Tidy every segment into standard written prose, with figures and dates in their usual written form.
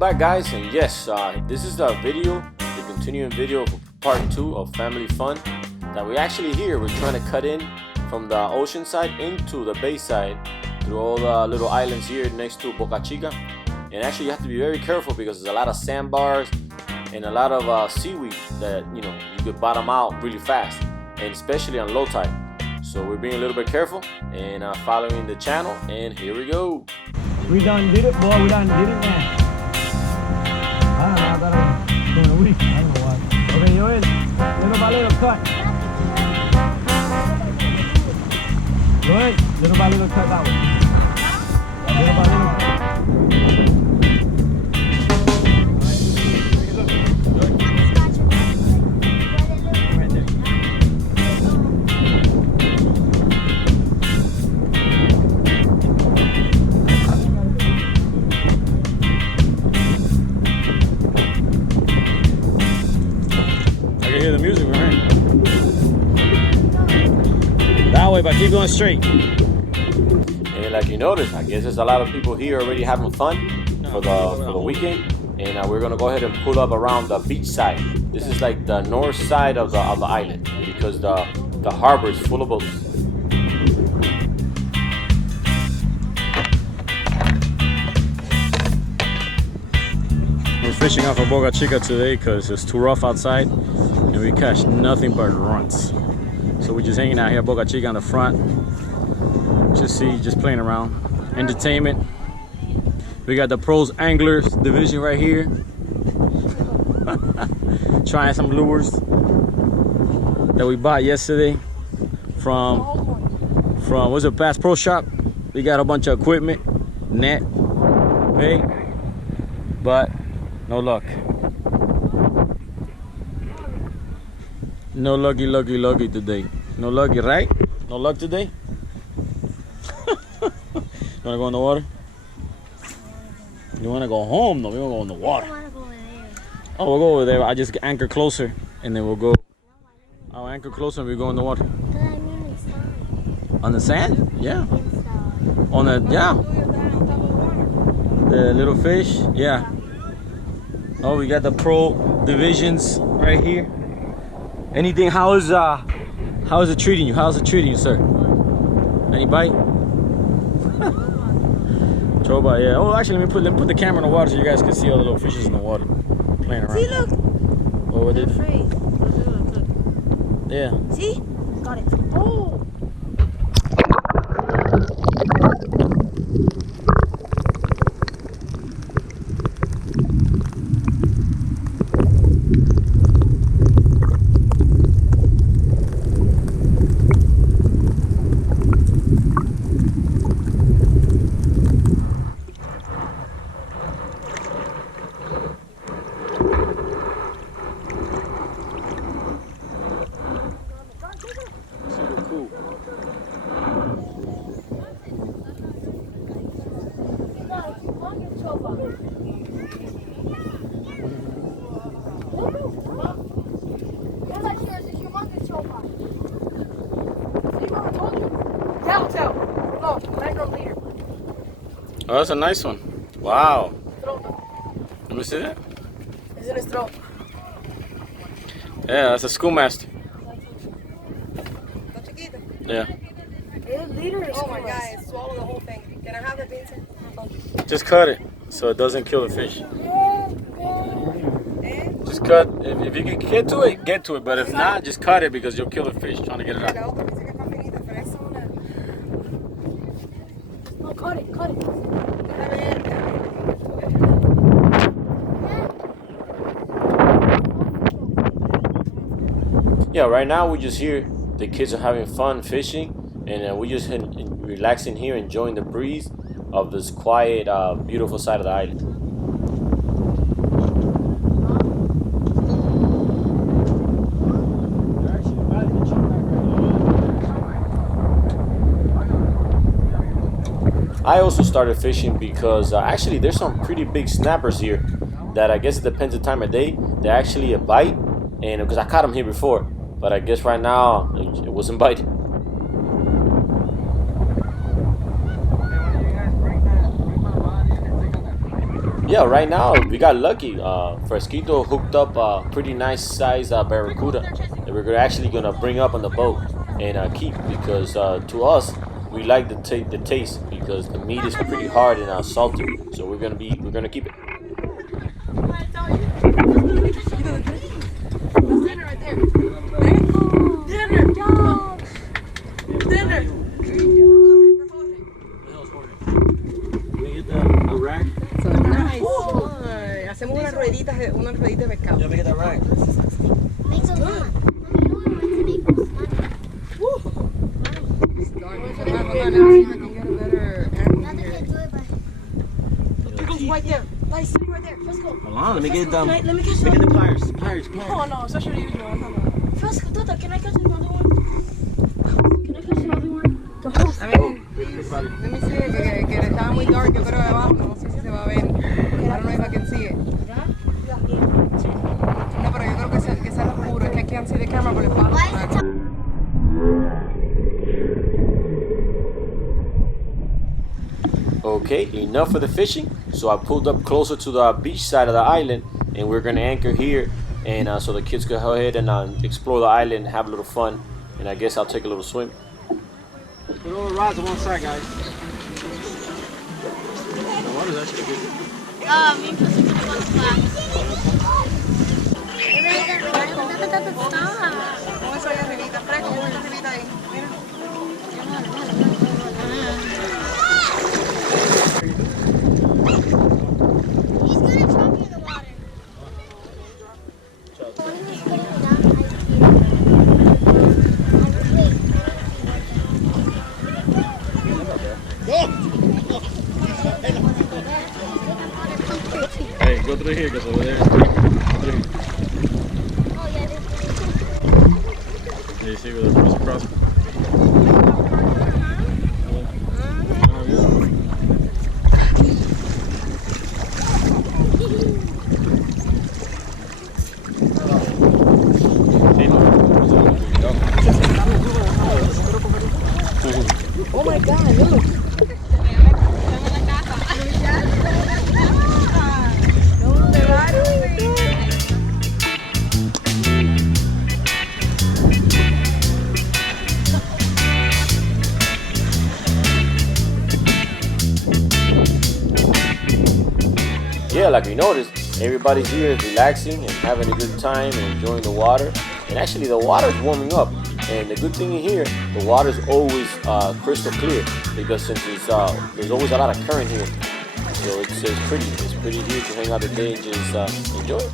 back, guys, and yes, this is the video, the continuing video of part 2 of family fun that we actually here. We're trying to cut in from the ocean side into the bay side through all the little islands here next to Boca Chita. And actually you have to be very careful because there's a lot of sandbars and a lot of seaweed that you could bottom out really fast, and especially on low tide. So we're being a little bit careful and following the channel, and here we go. We done did it, boy. We done did it, man. I don't know. I got a week. I don't know why. Okay, you're in. Little by little cut. Go ahead. Little by little cut that one. Little by little cut. Hear the music from here. That way, but keep going straight. And like you notice, I guess there's a lot of people here already having fun for the weekend. And we're gonna go ahead and pull up around the beach side. This is like the north side of the island because the harbor is full of boats. We're fishing off of Boca Chita today because it's too rough outside. And we catch nothing but runts. So we're just hanging out here, Boca Chita on the front. Just playing around. Entertainment. We got the pros anglers division right here. Trying some lures that we bought yesterday from what's it, Bass Pro Shop. We got a bunch of equipment, net, bait, but no luck. No lucky today. No lucky, right? No luck today? You wanna go in the water? You wanna go home? No, we wanna go in the water. I wanna go over there. Oh, we'll go over there. I just anchor closer and then we'll go. I'll anchor closer and we go in the water. On the sand? Yeah. On the, yeah. The little fish? Yeah. Oh, we got the pro divisions right here. Anything? How is it treating you? How's it treating you, sir? Any bite? Choba, yeah. Oh, actually, let me put the camera in the water so you guys can see all the little fishes in the water playing around. See, look. Oh, what did? Look. Yeah. See? Got it. Oh. Oh, that's a nice one. Wow. Let me see that. It's in his throat. Yeah, that's a schoolmaster. Yeah. Oh my God, it swallowed the whole thing. Can I have the pincer? Just cut it so it doesn't kill the fish. Just cut. If you can get to it. But if not, just cut it because you'll kill the fish trying to get it out. No, cut it. Yeah, right now we're just here. The kids are having fun fishing, and we're just relaxing here, enjoying the breeze of this quiet, beautiful side of the island. I also started fishing because actually there's some pretty big snappers here that I guess it depends the time of day. They're actually a bite, and because I caught them here before, but I guess right now it wasn't biting. yeah, right now we got lucky. Fresquito hooked up a pretty nice size barracuda that we're actually gonna bring up on the boat and keep, because to us we like the taste, because the meat is pretty hard and salty. So we're gonna keep it. Dinner right there. Dinner. Dinner. So nice. Ay, hacemos unas rueditas de pescado. Yeah, make it that right. Makes a lot. Right there. Nice, sitting right there. Let's go. Hold on, let me get them. Let me catch Let me get one. the pliers. Oh no, it's actually usual. Fresco, Tata, can I catch another one? Can I catch another one? A ver, let me see, que estaba muy dark, yo creo debajo, no sé si se va a ver. I don't know if I can see it. No, pero yo creo que sea oscuro, es que I can't see the camera por el palo. Okay, enough for the fishing. So I pulled up closer to the beach side of the island, and we're gonna anchor here, and so the kids can go ahead and explore the island, have a little fun, and I guess I'll take a little swim. Put all the rods on one side, guys. The water's actually good. Me put some on the flat. Con eso ahí arribita, Fresco, con esa arribita ahí. Mira. He's good at chopping in the water. Hey, go through here, because over there. You see where the first cross? Oh my God, look. Yeah, like we noticed, everybody's here relaxing and having a good time and enjoying the water. And actually the water is warming up. And the good thing here, the water is always crystal clear, because since there's always a lot of current here. So it's pretty here to hang out today and just enjoy it.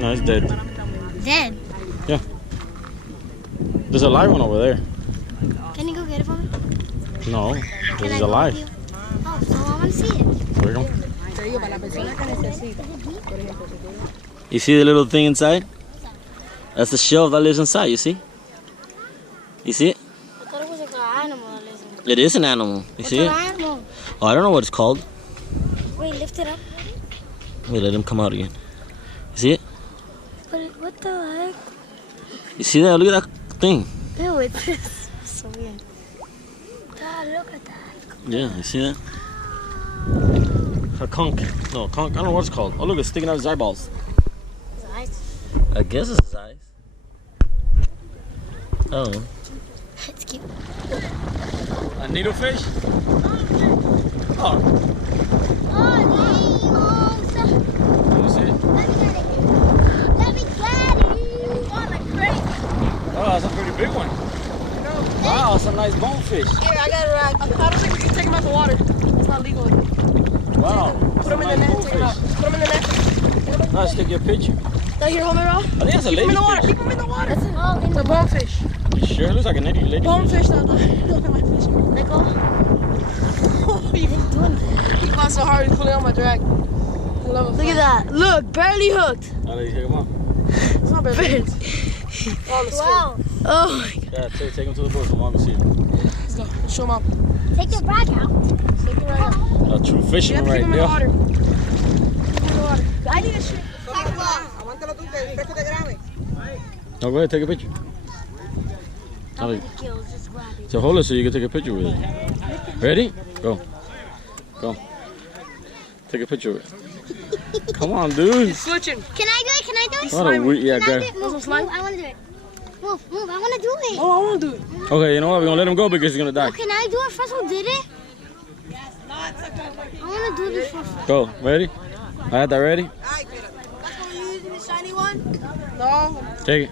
No, it's dead. Dead? Yeah. There's a live one over there. Can you go get it for me? No, Can this I is go alive. with you? Oh, so I want to see it. There you go. Te digo, para la persona que necesita, por ejemplo, si tú You see the little thing inside? That's the shelf that lives inside, you see? You see it? I thought it was like an animal that lives in it. It is an animal. You see What's it? an animal? Oh, I don't know what it's called. Wait, lift it up. Wait, let him come out again. You see it? What the heck? You see that? Look at that thing. Ew, it's so weird. Dad, look at that. Yeah, you see that? A conch. No, conch. I don't know what it's called. Oh, look, it's sticking out his eyeballs. His eyes. I guess it's his eyes. Oh. It's cute. A needlefish? Oh. Oh, You see it? let me get it. Let me the water. It's not legal. Wow. Put them in the net. Take them out. Put them in the net. Nice, take your picture. Right here, hold me, Rob. I think that's a Keep them lady in the water. fish. Keep them in the water. That's an It's a bonefish. You sure? It looks like a lady fish. Bonefish, not my fish. Let go. Oh, you doing that? He fought so hard, he's pulling on my drag. I love it. Look at that. Look, barely hooked. I'll let you take him out. It's not bad. Wow. Oh my God. Yeah, take him to the boat so mom can see it. Let's go. Let's show him up. Take your bag out. Take him right now. A true You have fisherman to keep right him in the there. water. Keep him in the water. I need a shrimp. Aguántalo tú, que Fresco te grabe. No, go ahead, take a picture. Not with the gills, just grab it. So hold it so you can take a picture with it. Ready? Go. Go. Take a picture with it. Come on, dude. He's switching. Can I do it? Can I do it? What a weird, yeah, Can I go. do it? Move, move, I want to do it. Move, move, I want to do it. Oh, I want to do it. Okay, you know what? We're gonna let him go because he's gonna die. Oh, can I do it? Fresco did it? I want to do this for Go. Ready? I got that ready? Are you using the shiny one? No. Take it.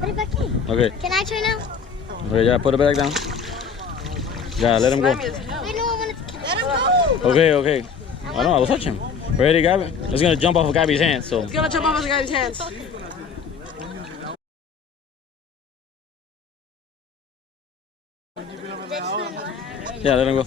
Put it back in. Okay. Can I try now? Okay, yeah, put it back down. Yeah, let him go. Slimy as hell. I know I want to. Let him go. Okay, okay. I know, I was touching him. Ready, Gabby? It's gonna jump off of Gabby's hand, so. He's gonna jump off his guy's hands. Yeah, let him go.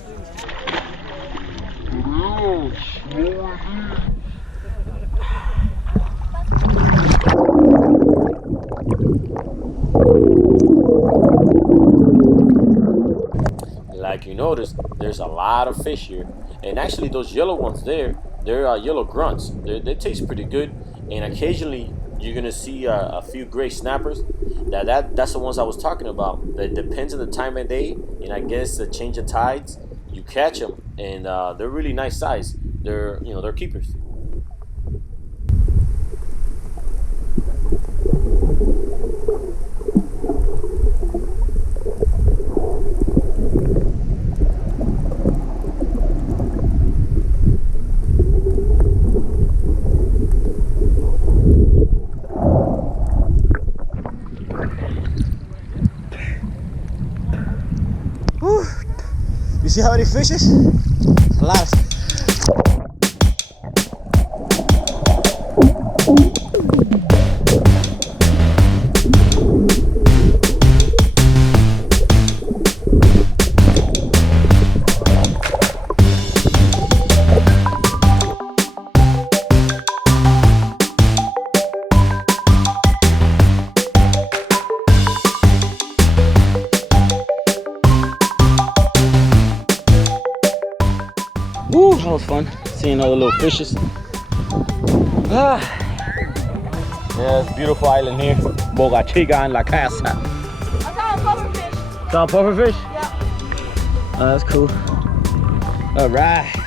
Like you notice, there's a lot of fish here, and actually those yellow ones there, they're yellow grunts. They taste pretty good, and occasionally you're gonna see a few gray snappers. That's the ones I was talking about. It depends on the time of day, and I guess the change of tides, you catch them, and they're really nice size. They're they're keepers. You see how many fishes? A lot. Woo, that was fun. Seeing all the little fishes. Yeah, it's a beautiful island here. Boca Chita and La Casa. I saw a pufferfish. Saw a pufferfish? Yeah. Oh, that's cool. All right.